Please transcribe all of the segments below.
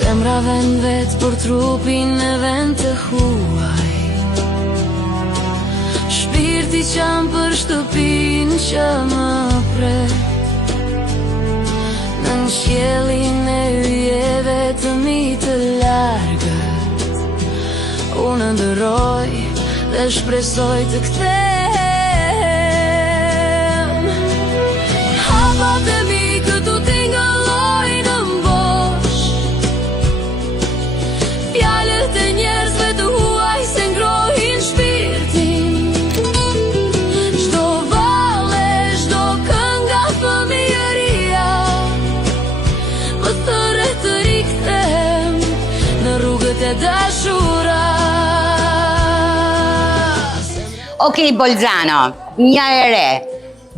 Zemra vend vet për trupin e vend të huaj. Shpirti qam për shtëpin që më pret. Në qiellin e yjeve të mi të largët, unë ndërroj dhe shpresoj të kthehem. Hapat e mi këtu tingëlloj në mbosh, fjalët e njerëzve të huaj se ngrohin shpirtin. Çdo valle, çdo këngë nga fëmijëria më thërret të rikthehem në rrugët e dashura. Okej, Bolzano, një e re,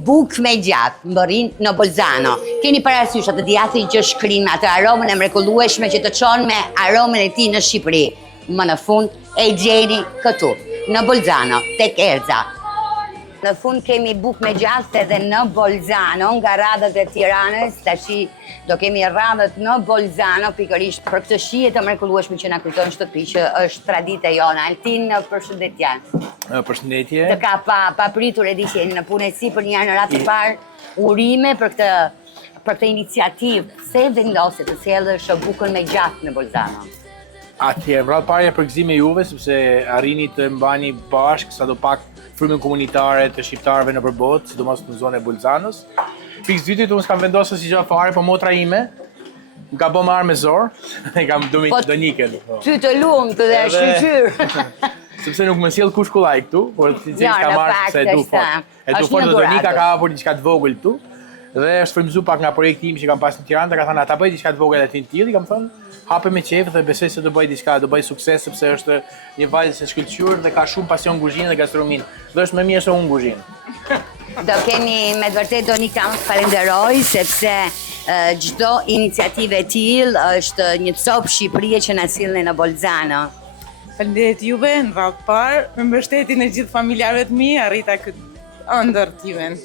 buk me gjatë, mbërin në Bolzano. Keni parasysh atë djathtë që shkrin me atë aromën e mrekullueshme që të çon me aromën e tij në Shqipëri. Më në fund e gjeni këtu, në Bolzano, tek Erza. Në fund kemi buk me gjatë edhe në Bolzano, nga radhët e Tiranës, tashi do kemi radhët në Bolzano, pikërisht për këtë shije të mrekullueshme që na kujton shtëpi, që është traditë jone. Altin, përshëndetje. Përshëndetje. Të ka papritur e di që jeni në punësi për një herë në radhë të parë, urime për këtë iniciativë. Pse vendoset të sjellësh bukën me gjatë në Bolzano? Atje, vrat parja për gëzime juve, sepse arrini të mbani bashkë sadopak frymën komunitare të shqiptarëve nëpër botë, sidomos në zonën e Bolzanos. Pikës dytit, unë s'kam vendosur si gjë fare, po motra ime më ka bë marrë me zor, e kam do niken. Ty të lumt dhe shqyqyr. Sepse nuk më sjell kush kullaj këtu, por ti s'ka marrë se e du fort. E du fort do Donika ka hapur diçka të vogël këtu. Dhe është frymëzuar pak nga projekti im që kam pas në Tiranë, ka thënë ata bëj diçka të vogël aty në tillë, kam thënë hape me qejf dhe besoj se do bëj diçka, do bëj sukses sepse është një vajzë e shkëlqyer dhe ka shumë pasion kuzhinë dhe gastronominë. Dhe është më mirë se unë kuzhinë. Do keni me të vërtetë Donika, falenderoj sepse çdo iniciativë e tillë është një copë Shqipërie që na sillni në Bolzano. Faleminderit juve në radhë parë, me mbështetjen e gjithë familjarëve të mi, arrita këtë ëndër t'juven.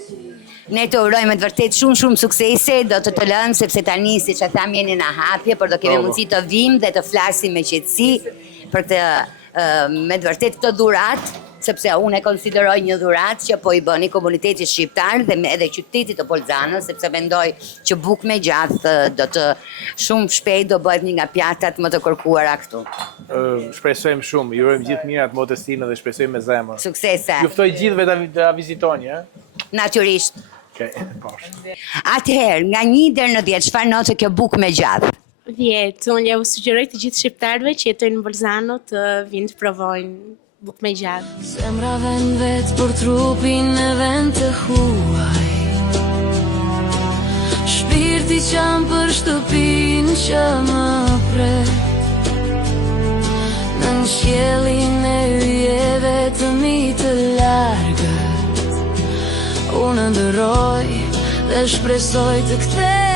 Ne të urojmë të vërtet shumë suksese, do të lënë sepse tani siç e tham jeni në hapje, por do kemi mundësi të vim dhe të flasim me qetësi për të me të vërtet këtë dhuratë, sepse unë e konsideroj një dhuratë që po i bëni komunitetit shqiptar dhe edhe qytetit të Bolzanos, sepse mendoj që buk me gjatë do të shumë shpejt do bëhet një nga pjatat më të kërkuara këtu. Shpresojmë shumë, ju urojmë gjithë mirat motës time dhe shpresojmë me zemër. Suksese. Ju ftoj gjithëve ta vizitoni, ë? Natyrisht. Okej, posh. Atëherë, nga 1 deri në 10, çfarë notë kjo buk me gjatë? 10. Unë u sugjeroj të gjithë shqiptarëve që jetojnë në Bolzano të vinë të provojnë buk me gjatë. Zemra vend vet për trupin e vend të huaj. Shpirti qam për shtëpin që më pret. Në qiellin e yjeve të mi të largët, unë ndërroj dhe shpresoj të kthehem.